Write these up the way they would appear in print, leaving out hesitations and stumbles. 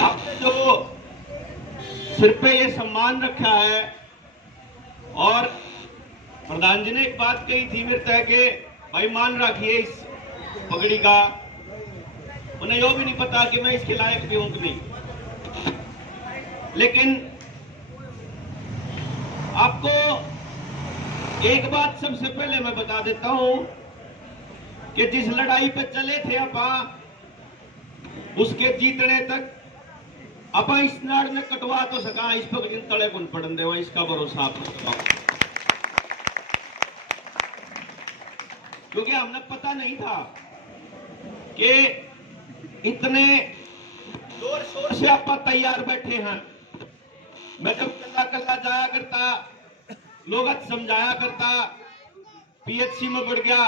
आपने जो सिर पे ये सम्मान रखा है, और प्रधान जी ने एक बात कही थी मेरे तय के भाई मान रखिए इस पगड़ी का, उन्हें यो भी नहीं पता कि मैं इसके लायक भी हूं कि नहीं। लेकिन आपको एक बात सबसे पहले मैं बता देता हूं कि जिस लड़ाई पे चले थे उसके जीतने तक आप इस नाड़ ने कटवा तो सका, इस पर जिन तले कुन पड़न दे इसका भरोसा आप रखो, क्योंकि हमने पता नहीं था कि इतने जोर शोर से आप तैयार बैठे हैं। मैं जब कल्ला कल्ला जाया करता, लोग समझाया करता, पीएचसी में बढ़ गया,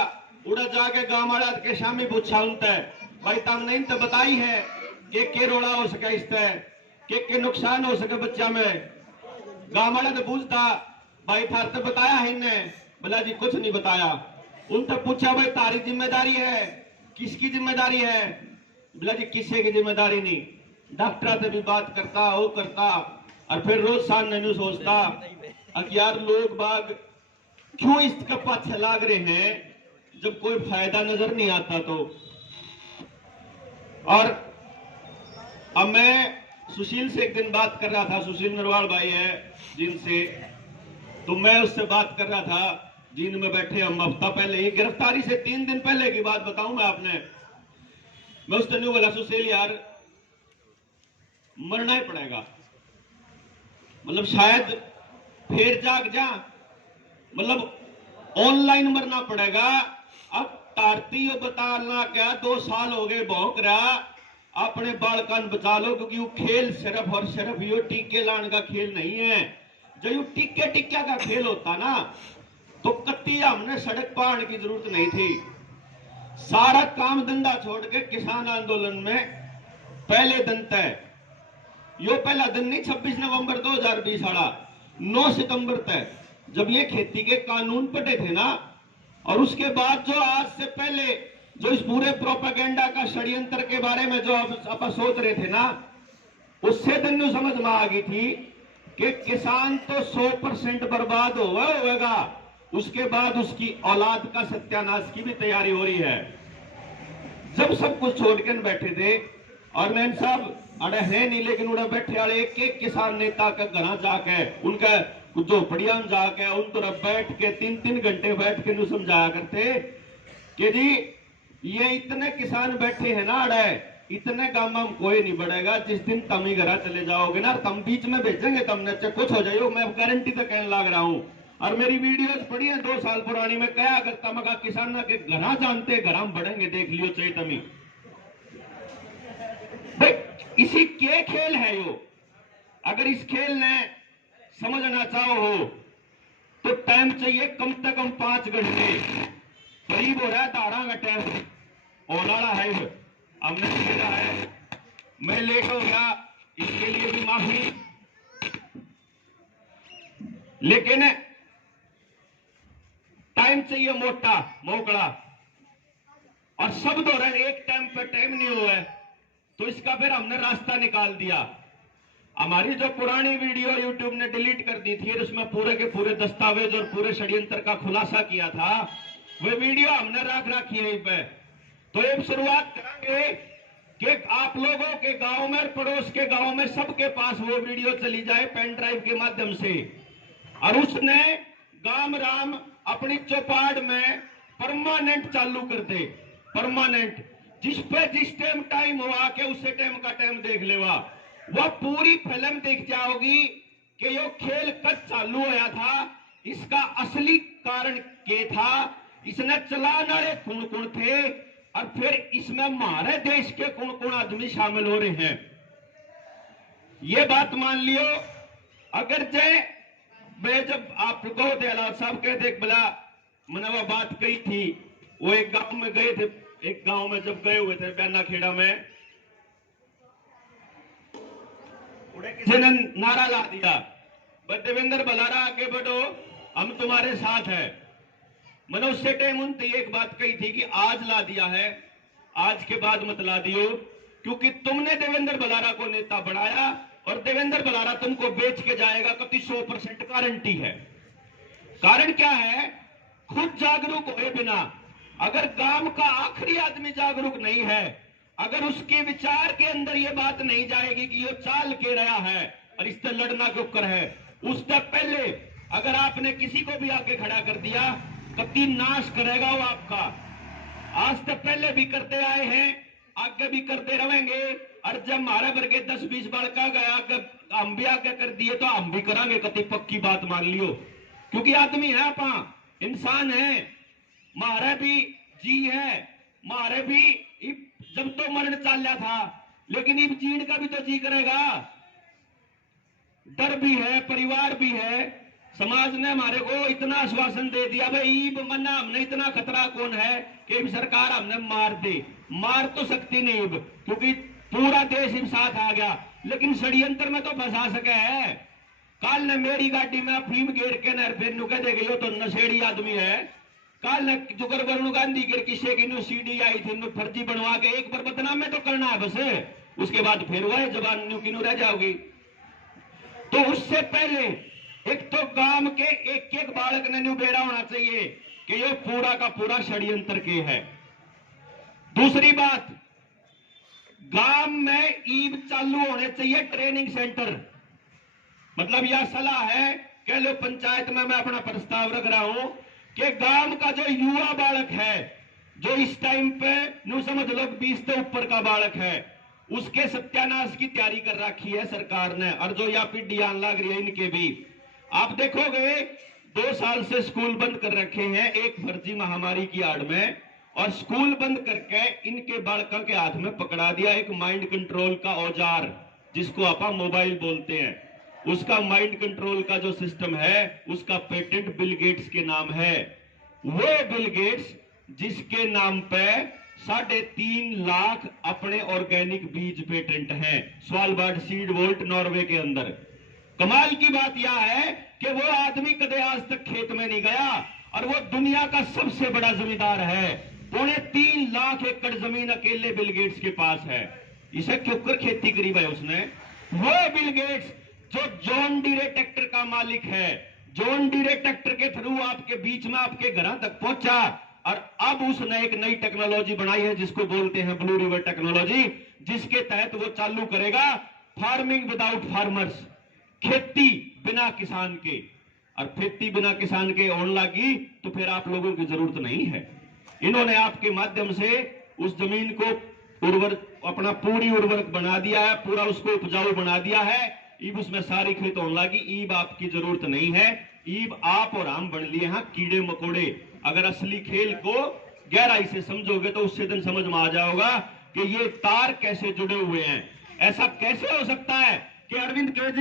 उड़ा जाके गांव वाला के शामी पूछा उनते भाई तम नहीं तो बताई है कि रोड़ा हो सके, इस तरह के नुकसान हो सके बच्चा में। गांव वाला ने पूछता भाई थार तो बताया है इन्हें, बोला जी कुछ नहीं बताया। उनसे पूछा भाई तारी जिम्मेदारी है, किसकी जिम्मेदारी है? बोला जी किसी की जिम्मेदारी नहीं। डॉक्टर से भी बात करता, वो करता, और फिर रोज शाम नहीं सोचता अब यार लोग बाग क्यों इसका पाछे लाग रहे हैं जब कोई फायदा नजर नहीं आता। तो और अब मैं सुशील से एक दिन बात कर रहा था, सुशील नरवाल भाई है जिनसे, तो मैं उससे बात कर रहा था जींद में बैठे हम हफ्ता पहले ही, गिरफ्तारी से 3 दिन पहले की बात बताऊं मैं आपने। मैं उसने नहीं बोला सुशील यार मरना ही पड़ेगा, मतलब शायद फिर जाग जा, मतलब ऑनलाइन मरना पड़ेगा। अब तारती बताना क्या, 2 साल हो गए भौंक रहा, अपने बालकान बचा लो, क्योंकि वो खेल सिर्फ और सिर्फ यो टीके लाने का खेल नहीं है। जो यू टिक्के टिक्का का खेल होता ना तो कत्ती हमने सड़क पाड़ने की जरूरत नहीं थी। सारा काम धंधा छोड़ के किसान आंदोलन में पहले दिन तय, यो पहला दिन नहीं 26 नवंबर 2020 वाला, 9 सितंबर तक जब ये खेती के कानून पढ़े थे ना, और उसके बाद जो आज से पहले जो इस पूरे प्रोपेगेंडा का षड्यंत्र के बारे में जो आप सोच रहे थे ना, उससे दिन समझ में आ गई थी कि किसान तो 100% बर्बाद होगा, उसके बाद उसकी औलाद का सत्यानाश की भी तैयारी हो रही है। जब सब कुछ छोड़ के बैठे थे, और नैन साहब अरे है नहीं, लेकिन उड़े बैठे वाले एक एक किसान नेता के घर जाके उनका झोपड़िया में जाके उन तरफ बैठ के 3-3 घंटे बैठ के समझाया करते कि जी ये इतने किसान बैठे हैं ना, अड़े इतने काम में कोई नहीं बढ़ेगा, जिस दिन तुम ही घर चले जाओगे ना, तुम बीच में भेजेंगे, तुमने कुछ हो जाइयो, मैं गारंटी तो कहने लग रहा हूं। और मेरी वीडियोस पड़ी है 2 साल पुरानी, में क्या करता मगा किसान के घर जानते घर हम बढ़ेंगे, देख लियो चाहिए तमी। इसी के खेल है यो। अगर इस खेल ने समझना चाहो हो तो टाइम चाहिए कम से कम 5 घंटे, करीब हो रहा है 12 का टाइम ओलाड़ा है, हमने खेला है, मैं लेट हो गया इसके लिए भी माफी, लेकिन टाइम चाहिए मोटा मोकड़ा, और सब दौरान एक टाइम पे टाइम नहीं हुआ है, तो इसका फिर हमने रास्ता निकाल दिया। हमारी जो पुरानी वीडियो यूट्यूब ने डिलीट कर दी थी, उसमें पूरे के पूरे दस्तावेज और पूरे षड्यंत्र का खुलासा किया था, वो वीडियो हमने रख रखी है पे। तो एक शुरुआत करेंगे कि आप लोगों के गांव में, पड़ोस के गांव में, सबके पास वो वीडियो चली जाए पेन ड्राइव के माध्यम से, और उसने गांव राम अपनी चौपाड़ में परमानेंट चालू कर दे, परमानेंट, जिस पे जिस टाइम हुआ के उसे टाइम का टाइम देख लेवा, वह पूरी फिल्म देख जाओगी कि यो खेल कब चालू होया था, इसका असली कारण क्या था, इसने चलाने वाले कौन कौन थे, और फिर इसमें हमारे देश के कौन कौन आदमी शामिल हो रहे हैं। ये बात मान लियो। अगर जय मैं जब आपको दयालाल साहब कहते बोला मैंने वो बात कही थी, वो एक गांव में गए थे, एक गांव में जब गए हुए थे बैना खेड़ा में, किसी ने नारा ला दिया देवेंद्र बलारा आगे बढ़ो हम तुम्हारे साथ है। मैंने उससे टाइम उनसे एक बात कही थी कि आज ला दिया है, आज के बाद मत ला दियो, क्योंकि तुमने देवेंद्र बलारा को नेता बनाया और देवेंद्र बलारा तुमको बेच के जाएगा, कति 100% गारंटी है। कारण क्या है? खुद जागरूक हुए बिना, अगर गांव का आखिरी आदमी जागरूक नहीं है, अगर उसके विचार के अंदर ये बात नहीं जाएगी कि ये चाल के रहा है और इससे लड़ना क्यों कर है, उससे पहले अगर आपने किसी को भी आके खड़ा कर दिया, कति नाश करेगा वो आपका। आज तक पहले भी करते आए हैं, आगे भी करते रहेंगे। और जब हमारे वर्गे 10-20 बालका गया, हम भी आगे कर दिए तो हम भी करांगे, कति पक्की बात मान लियो। क्योंकि आदमी है, आप इंसान है, मारे भी जी है, मारे भी जब तो मरण चाल्या था, लेकिन इब जीण का भी तो जी करेगा। डर भी है, परिवार भी है। समाज ने हमारे को इतना आश्वासन दे दिया, भाई ईब मना हमने इतना खतरा कौन है कि सरकार हमने मार दे। मार तो सकती नहीं इब, क्योंकि पूरा देश इब साथ आ गया, लेकिन षड्यंत्र में तो फंसा सके है। काल ने मेरी गाड़ी में अफीम घेर के नर फिर नुके दे गई, तो नशेड़ी आदमी है। काल ने जुगर वरुण गांधी के किस्से की सीडी आई थी, फर्जी बनवा के एक बार बदनाम में तो करना है बस, उसके बाद फिर वह जबान न्यू रह जाओगी। तो उससे पहले एक तो गांव के एक बालक ने न्यू बेड़ा होना चाहिए कि ये पूरा का पूरा षड्यंत्र के है। दूसरी बात, गांव में ईब चालू होने चाहिए ट्रेनिंग सेंटर। मतलब यह सलाह है, कह लो पंचायत में मैं अपना प्रस्ताव रख रहा हूं कि गांव का जो युवा बालक है, जो इस टाइम पे न्यू समझ लो 20 से ऊपर का बालक है, उसके सत्यानाश की तैयारी कर रखी है सरकार ने। और जो या पीढ़ी आने लग रही है इनके भी, आप देखोगे 2 साल से स्कूल बंद कर रखे हैं एक फर्जी महामारी की आड़ में, और स्कूल बंद करके इनके बालकों के हाथ में पकड़ा दिया एक माइंड कंट्रोल का औजार, जिसको आप मोबाइल बोलते हैं। उसका माइंड कंट्रोल का जो सिस्टम है, उसका पेटेंट बिल गेट्स के नाम है। वो बिल गेट्स जिसके नाम पे 3.5 लाख अपने ऑर्गेनिक बीज पेटेंट हैं, स्वालबार्ड सीड वोल्ट नॉर्वे के अंदर। कमाल की बात यह है कि वो आदमी कदे आज तक खेत में नहीं गया, और वो दुनिया का सबसे बड़ा जमींदार है। 3.25 लाख एकड़ जमीन अकेले बिल गेट्स के पास है। इसे क्यों कर खेती करी भाई उसने? वो बिल गेट्स जो जॉन डीरे ट्रैक्टर का मालिक है, जॉन डीरे ट्रैक्टर के थ्रू आपके बीच में आपके घर तक पहुंचा, और अब उसने एक नई टेक्नोलॉजी बनाई है जिसको बोलते हैं ब्लू रिवर टेक्नोलॉजी, जिसके तहत वो चालू करेगा फार्मिंग विदाउट फार्मर्स, खेती बिना किसान के। और खेती बिना किसान के होने लगी तो फिर आप लोगों की जरूरत नहीं है। इन्होंने आपके माध्यम से उस जमीन को उर्वर, अपना पूरी उर्वरक बना दिया है, पूरा उसको उपजाऊ बना दिया है। ईब उसमें सारी खेत होने लगी। ईब आपकी जरूरत नहीं है। ईब आप और हम बन लिए हैं कीड़े मकोड़े। अगर असली खेल को गहराई से समझोगे तो उससे दिन समझ में आ जाओगा कि ये तार कैसे जुड़े हुए हैं। ऐसा कैसे हो सकता है कि अरविंद केजरीवाल